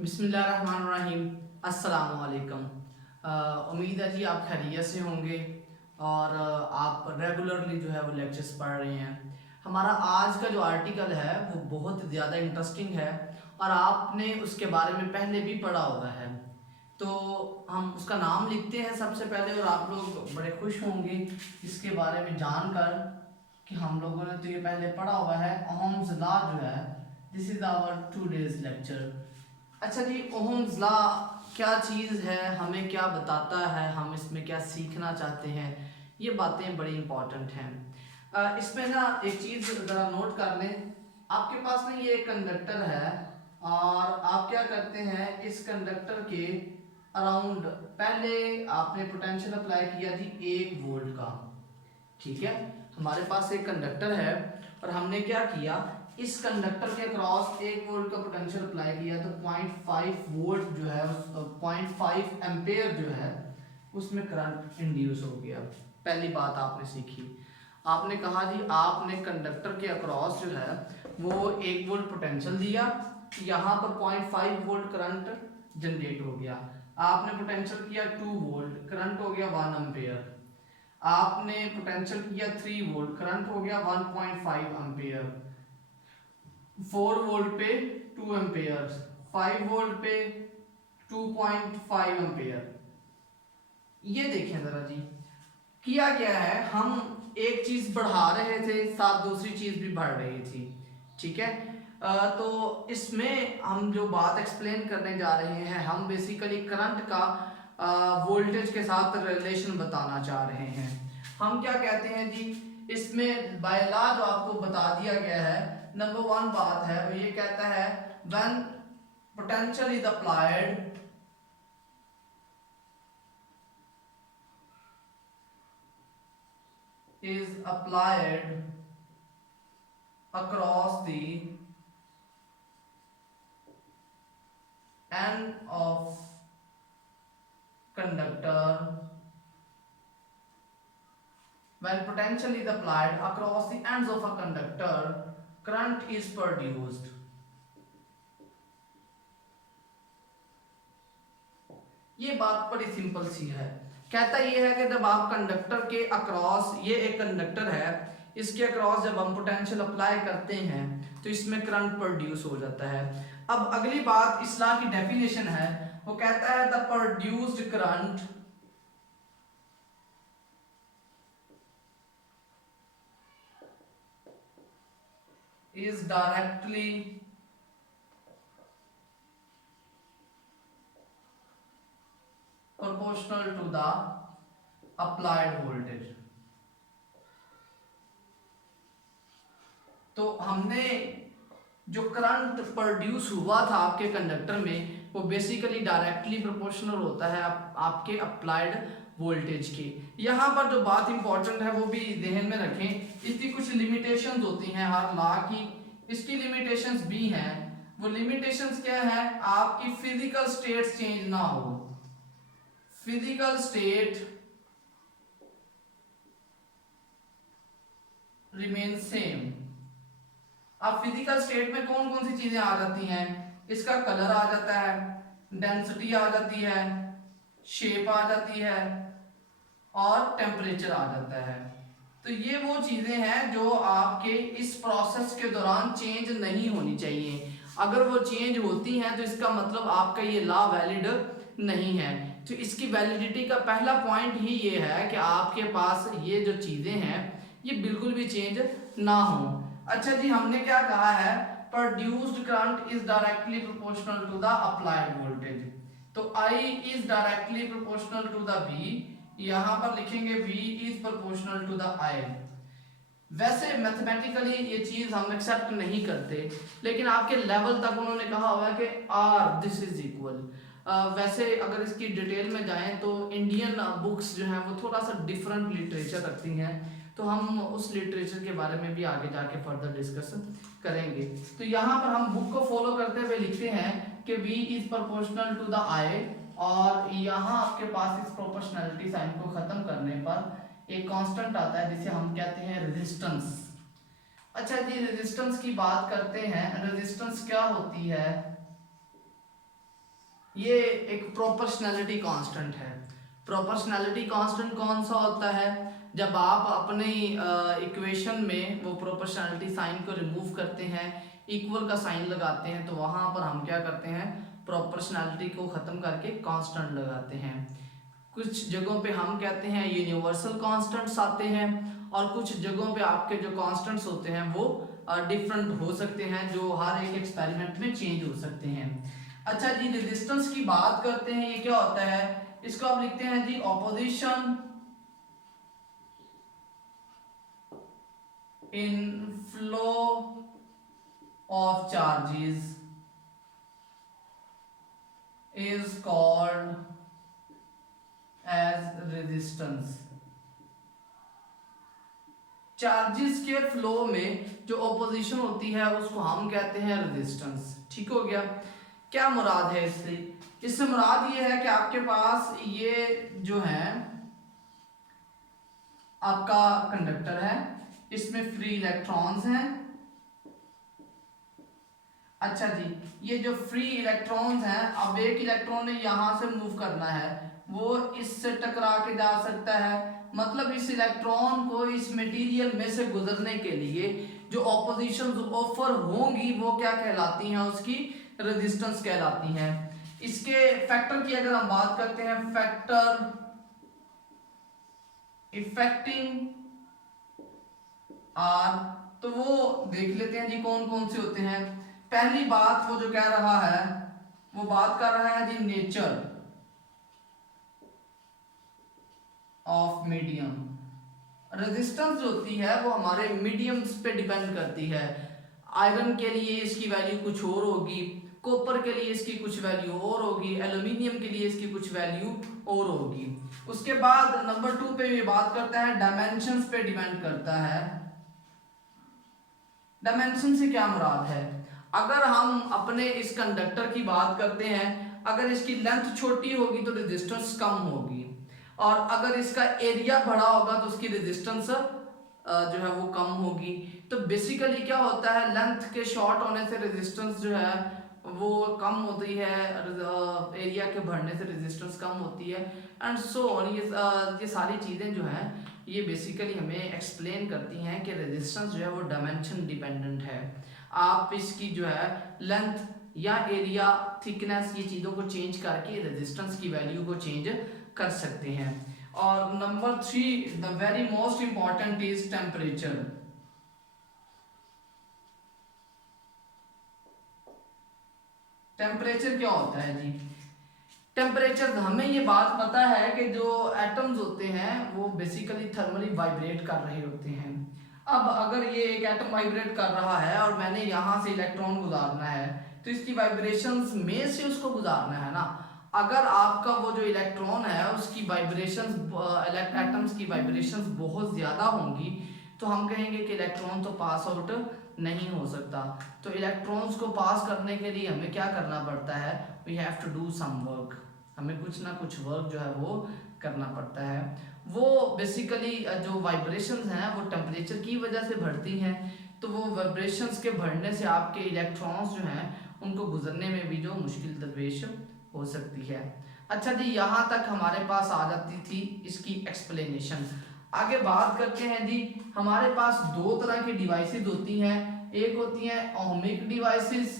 बिस्मिल्लाहिर्रहमानिर्रहीम। अस्सलाम वालेकुम। उम्मीद है जी आप खैरियत से होंगे और आप रेगुलरली जो है वो लेक्चर्स पढ़ रहे हैं। हमारा आज का जो आर्टिकल है वो बहुत ज़्यादा इंटरेस्टिंग है और आपने उसके बारे में पहले भी पढ़ा होगा है। तो हम उसका नाम लिखते हैं सबसे पहले और आप लोग बड़े खुश होंगे इसके बारे में जानकर कि हम लोगों ने तो ये पहले पढ़ा हुआ है। ओहम्स लॉ जो है, this is our today's lecture. अच्छा जी, ओहम्स लॉ क्या चीज़ है, हमें क्या बताता है, हम इसमें क्या सीखना चाहते हैं, ये बातें बड़ी इंपॉर्टेंट हैं। इसमें ना एक चीज़ ज़रा नोट कर लें। आपके पास ना ये कंडक्टर है और आप क्या करते हैं, इस कंडक्टर के अराउंड पहले आपने पोटेंशियल अप्लाई किया जी 1 वोल्ट का। ठीक है, हमारे पास एक कंडक्टर है और हमने क्या किया, इस कंडक्टर के अक्रॉस 1 वोल्ट का पोटेंशियल अप्लाई किया तो 0.5 वोल्ट जो है 0.5 एम्पेयर जो है उसमें करंट इंड्यूस हो गया। पहली बात आपने सीखी, आपने कहा जी आपने कंडक्टर के अक्रॉस जो है वो 1 वोल्ट पोटेंशियल दिया, यहाँ पर 0.5 वोल्ट करंट जनरेट हो गया। आपने पोटेंशियल किया 2 वोल्ट, करंट हो गया 1 एम्पेयर। आपने पोटेंशियल किया 3 वोल्ट, करंट हो गया 1.5 एम्पेयर। 4 वोल्ट पे 2 एम्पेयर, 5 वोल्ट पे 2.5 एम्पेयर। ये देखें जरा जी, किया गया है, हम एक चीज बढ़ा रहे थे साथ दूसरी चीज भी बढ़ रही थी। ठीक है, तो इसमें हम जो बात एक्सप्लेन करने जा रहे हैं, हम बेसिकली करंट का वोल्टेज के साथ रिलेशन बताना चाह रहे हैं। हम क्या कहते हैं जी, इसमें बाय लॉ जो आपको बता दिया गया है, नंबर 1 बात है वो ये कहता है when potential is applied across the end of conductor, when potential is applied across the ends of a conductor, current is produced. ये बात बड़ी सिंपल सी है। कहता ये है कि जब आप कंडक्टर के अक्रॉस, ये एक कंडक्टर है, इसके अक्रॉस जब हम पोटेंशियल अप्लाई करते हैं तो इसमें करंट प्रोड्यूस हो जाता है। अब अगली बात इस लॉ की डेफिनेशन है, वो कहता है the produced current is directly proportional to the applied voltage। तो हमने जो करंट प्रोड्यूस हुआ था आपके कंडक्टर में वो बेसिकली डायरेक्टली प्रोपोर्शनल होता है आपके अप्लाइड वोल्टेज के। यहाँ पर जो बात इंपॉर्टेंट है वो भी ध्यान में रखें, इसकी कुछ लिमिटेशंस होती हैं हर लॉ की, इसकी लिमिटेशंस भी हैं। वो लिमिटेशंस क्या है, आपकी फिजिकल स्टेट चेंज ना हो। Physical state remain same. अब फिजिकल स्टेट में कौन कौन सी चीजें आ जाती हैं, इसका कलर आ जाता है, डेंसिटी आ जाती है, शेप आ जाती है और टेम्परेचर आ जाता है। तो ये वो चीजें हैं जो आपके इस प्रोसेस के दौरान चेंज नहीं होनी चाहिए। अगर वो चेंज होती हैं तो इसका मतलब आपका ये लॉ वैलिड नहीं है। तो इसकी वैलिडिटी का पहला पॉइंट ही ये है कि आपके पास ये जो चीजें हैं ये बिल्कुल भी चेंज ना हो। अच्छा जी, हमने क्या कहा है, produced current is directly proportional to the applied voltage. तो I is directly proportional to the V, यहां पर लिखेंगे V is proportional to the I। वैसे मैथमेटिकली ये चीज हम एक्सेप्ट नहीं करते, लेकिन आपके लेवल तक उन्होंने कहा हुआ है कि R दिस इज इक्वल। वैसे अगर इसकी डिटेल में जाएं तो इंडियन बुक्स जो हैं वो थोड़ा सा डिफरेंट लिटरेचर रखती हैं, तो हम उस लिटरेचर के बारे में भी आगे जाके फर्दर डिस्कस करेंगे। तो यहाँ पर हम बुक को फॉलो करते हुए लिखते हैं कि V is proportional to the I, और यहाँ आपके पास इस प्रोपोर्शनलिटी साइन को खत्म करने पर एक कांस्टेंट आता है जिसे हम कहते हैं रेजिस्टेंस। अच्छा जी, रेजिस्टेंस की बात करते हैं। रेजिस्टेंस क्या होती है, ये एक प्रोपोर्शनैलिटी कांस्टेंट है। प्रोपोर्शनैलिटी कांस्टेंट कौन सा होता है? जब आप अपनी इक्वेशन में वो प्रोपोर्शनैलिटी साइन को रिमूव करते हैं, इक्वल का साइन लगाते हैं, तो वहां पर हम क्या करते हैं, प्रोपोर्शनैलिटी को खत्म करके कांस्टेंट लगाते हैं। कुछ जगहों पे हम कहते हैं यूनिवर्सल कांस्टेंट्स आते हैं, और कुछ जगहों पे आपके जो कांस्टेंट्स होते हैं वो डिफरेंट हो सकते हैं, जो हर एक एक्सपेरिमेंट में चेंज हो सकते हैं। अच्छा जी, रेजिस्टेंस की बात करते हैं, ये क्या होता है? इसको आप लिखते हैं जी opposition in flow of charges is called as resistance. Charges के फ्लो में जो ऑपोजिशन होती है उसको हम कहते हैं रेजिस्टेंस। ठीक हो गया? क्या मुराद है इससे? इससे मुराद ये है कि आपके पास ये जो है आपका कंडक्टर है, इसमें फ्री इलेक्ट्रॉन्स हैं। अच्छा जी, ये जो फ्री इलेक्ट्रॉन्स हैं, अब एक इलेक्ट्रॉन ने यहां से मूव करना है, वो इससे टकरा के जा सकता है। मतलब इस इलेक्ट्रॉन को इस मटेरियल में से गुजरने के लिए जो ऑपोजिशन ऑफर होंगी वो क्या कहलाती हैं? उसकी रेजिस्टेंस कहलाती हैं। इसके फैक्टर की अगर हम बात करते हैं, फैक्टर इफेक्टिंग आर, तो वो देख लेते हैं जी कौन कौन से होते हैं। पहली बात वो जो कह रहा है, वो बात कर रहा है जी नेचर ऑफ मीडियम। रेजिस्टेंस जो होती है वो हमारे मीडियम्स पे डिपेंड करती है। आयरन के लिए इसकी वैल्यू कुछ और होगी, कॉपर के लिए इसकी कुछ वैल्यू और होगी, एल्यूमिनियम के लिए इसकी कुछ वैल्यू और होगी। उसके बाद नंबर 2 पे ये बात करता है डायमेंशंस पे डिपेंड करता है। डायमेंशन से क्या मुराद है? अगर हम अपने इस कंडक्टर की बात करते हैं, अगर इसकी लेंथ छोटी होगी तो रेजिस्टेंस कम होगी, और अगर इसका एरिया बड़ा होगा तो उसकी रेजिस्टेंस जो है वो कम होगी। तो बेसिकली क्या होता है, लेंथ के शॉर्ट होने से रेजिस्टेंस जो है वो कम होती है, एरिया के बढ़ने से रेजिस्टेंस कम होती है, एंड सो ऑन। ये सारी चीज़ें जो हैं ये बेसिकली हमें एक्सप्लेन करती हैं कि रेजिस्टेंस जो है वो डायमेंशन डिपेंडेंट है। आप इसकी जो है लेंथ या एरिया, थिकनेस, ये चीज़ों को चेंज करके रेजिस्टेंस की वैल्यू को चेंज कर सकते हैं। और number 3, the very most important is temperature. Temperature क्या होता है जी? टेम्परेचर, हमें ये बात पता है कि जो एटम्स होते हैं वो बेसिकली थर्मली वाइब्रेट कर रहे होते हैं। अब अगर ये एक एटम वाइब्रेट कर रहा है और मैंने यहाँ से इलेक्ट्रॉन गुजारना है, तो इसकी वाइब्रेशंस में से उसको गुजारना है ना। अगर आपका वो जो इलेक्ट्रॉन है उसकी वाइब्रेशंस, एटम्स की वाइब्रेशंस बहुत ज़्यादा होंगी, तो हम कहेंगे कि इलेक्ट्रॉन तो पास आउट नहीं हो सकता। तो इलेक्ट्रॉन्स को पास करने के लिए हमें क्या करना पड़ता है? We have to do some work. हमें कुछ ना कुछ वर्क जो है वो करना पड़ता है। वो बेसिकली जो वाइब्रेशंस हैं वो टेम्परेचर की वजह से बढ़ती हैं, तो वो वाइब्रेशंस के बढ़ने से आपके इलेक्ट्रॉन्स जो हैं उनको गुजरने में भी जो मुश्किल दरपेश हो सकती है। अच्छा जी, यहाँ तक हमारे पास आ जाती थी इसकी एक्सप्लेनेशन। आगे बात करते हैं जी, हमारे पास दो तरह की डिवाइसेस होती हैं। एक होती हैं ओहमिक डिवाइसेस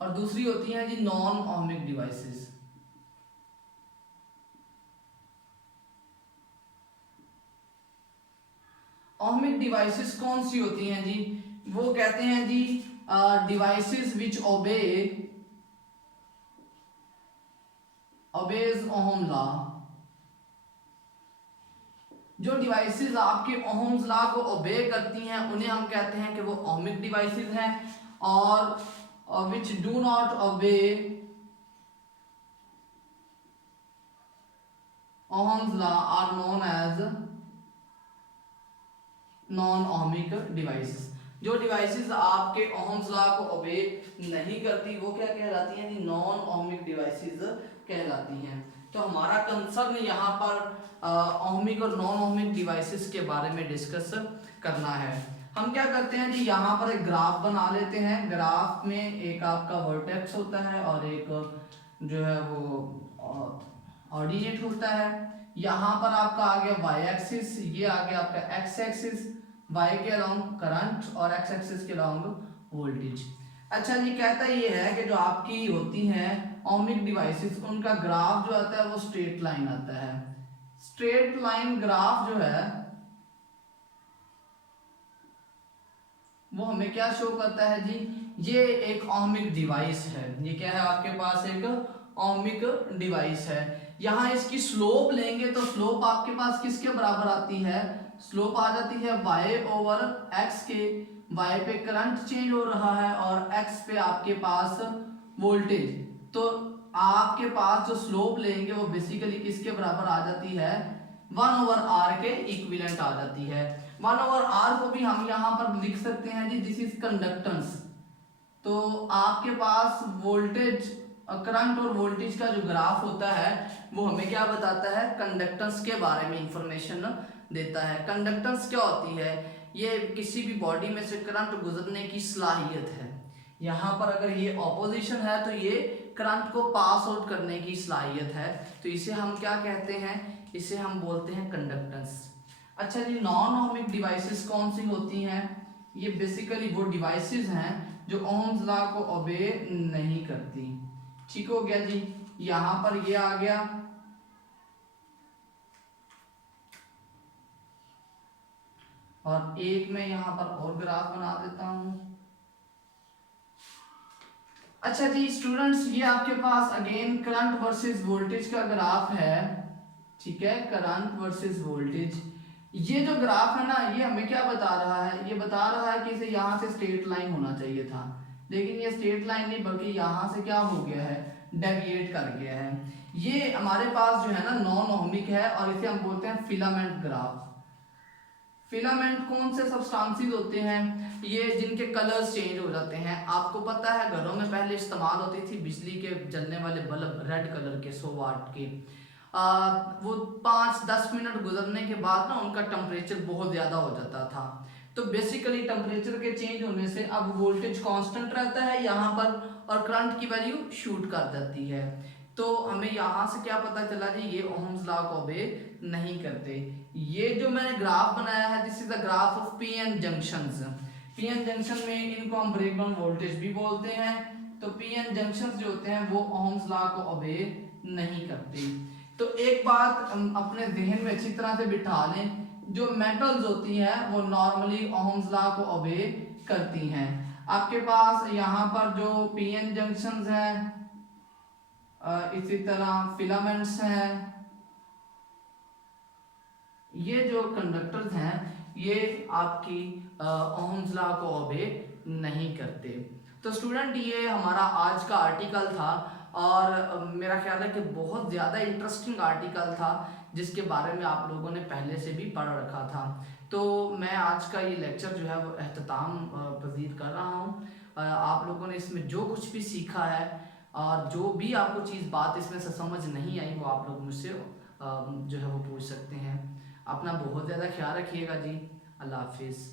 और दूसरी होती हैं जी non ohmic devices. Ohmic devices कौन सी होती हैं जी? वो कहते हैं जी devices which obeys ohm law. जो डिवाइसेस आपके ओहम्स लॉ को ओबे करती हैं उन्हें हम कहते हैं कि वो ओहमिक डिवाइसेस हैं, और which do not obey Ohm's law are known as non ohmic devices. जो डिवाइसेस आपके ओहम्स लॉ को ओबे नहीं करती वो क्या कहलाती हैं? नॉन ओहमिक डिवाइसेस कहलाती हैं। तो हमारा कंसर्न यहाँ पर ओहमिक और नॉन ओहमिक डिवाइसेस के बारे में डिस्कस करना है। हम क्या करते हैं जी, यहाँ पर एक ग्राफ बना लेते हैं। ग्राफ में एक आपका वर्टेक्स होता है और एक जो है वो ऑर्डिनेट होता है। यहाँ पर आपका आ गया वाई एक्सिस, ये आ गया आपका एक्स एक्सिस, वाई के अलोंग करंट और एक्स एक्सिस के अलोंग वोल्टेज। अच्छा जी, कहता ये है कि जो आपकी होती हैं ओमिक डिवाइसेस, उनका ग्राफ जो आता है वो स्ट्रेट लाइन आता है। स्ट्रेट लाइन ग्राफ जो है वो हमें क्या शो करता है जी, ये एक ओमिक डिवाइस है। ये क्या है, आपके पास एक ओमिक डिवाइस है। यहाँ इसकी स्लोप लेंगे तो स्लोप आपके पास किसके बराबर आती है, स्लोप आ जाती है y ओवर x के। y पे करंट चेंज हो रहा है और x पे आपके पास वोल्टेज। तो आपके पास जो स्लोप लेंगे वो बेसिकली किसके बराबर आ जाती है, 1 ओवर r के इक्विवेलेंट आ जाती है। 1 ओवर r को भी हम यहाँ पर लिख सकते हैं जी, दिस इज कंडक्टेंस। तो आपके पास वोल्टेज, करंट और वोल्टेज का जो ग्राफ होता है वो हमें क्या बताता है, कंडक्टेंस के बारे में इंफॉर्मेशन देता है। कंडक्टेंस क्या होती है, ये किसी भी बॉडी में से करंट गुजरने की सलाहियत है। यहाँ पर अगर ये ऑपोजिशन है तो ये करंट को पास आउट करने की सलाहियत है। तो इसे हम क्या कहते हैं, इसे हम बोलते हैं कंडक्टेंस। अच्छा जी, नॉन ओमिक डिवाइसेस कौन सी होती हैं, ये बेसिकली वो डिवाइसेस हैं जो ओम्स लॉ को ओबे नहीं करती। ठीक हो गया जी, यहां पर ये आ गया। और एक मैं यहां पर और ग्राफ बना देता हूं। अच्छा जी स्टूडेंट्स, ये आपके पास अगेन करंट वर्सेस वोल्टेज का ग्राफ है। ठीक है, करंट वर्सेस वोल्टेज। ये जो ग्राफ है ना, ये हमें क्या बता रहा है, ये बता रहा है कि इसे यहाँ से स्ट्रेट लाइन होना चाहिए था, लेकिन ये स्ट्रेट लाइन नहीं बल्कि यहाँ से क्या हो गया है, डेविएट कर गया है। ये हमारे पास जो है ना नॉन ओमिक है और इसे हम बोलते हैं फिलामेंट ग्राफ। फिलामेंट कौन से सब्सटेंसेस होते हैं, ये जिनके कलर्स चेंज हो जाते हैं। आपको पता है घरों में पहले इस्तेमाल होती थी बिजली के जलने वाले बल्ब, रेड कलर के 100 वाट के। वो 5-10 मिनट गुजरने के बाद ना उनका टेम्परेचर बहुत ज़्यादा हो जाता था। तो बेसिकली टेम्परेचर के चेंज होने से अब वोल्टेज कांस्टेंट रहता है यहाँ पर और करंट की वैल्यू शूट कर जाती है। तो हमें यहाँ से क्या पता चला जी, ये ओम्स लॉ को ओबे नहीं करते। ये जो मैंने ग्राफ बनाया है, this is the graph of PN junctions. PN junction में इनको हम ब्रेकडाउन वोल्टेज भी बोलते हैं। तो पीएन जंक्शंस जो होते हैं वो ओम्स लॉ को ओबे नहीं करते। तो एक बात अपने जहन में अच्छी तरह से बिठा लें, जो मेटल्स होती हैं वो नॉर्मली ओम्स लॉ को ओबे करती हैं। आपके पास यहाँ पर जो पीएन जंक्शंस हैं, इसी तरह फिलामेंट्स हैं, ये जो कंडक्टर्स हैं ये आपकी ओम्स लॉ को ओबे नहीं करते। तो स्टूडेंट, ये हमारा आज का आर्टिकल था और मेरा ख्याल है कि बहुत ज़्यादा इंटरेस्टिंग आर्टिकल था जिसके बारे में आप लोगों ने पहले से भी पढ़ रखा था। तो मैं आज का ये लेक्चर जो है वो अख्ताम पजीर कर रहा हूँ। आप लोगों ने इसमें जो कुछ भी सीखा है और जो भी आपको चीज़ बात इसमें से समझ नहीं आई वो आप लोग मुझसे जो है वो पूछ सकते हैं। अपना बहुत ज़्यादा ख्याल रखिएगा जी। अल्लाह हाफिज़।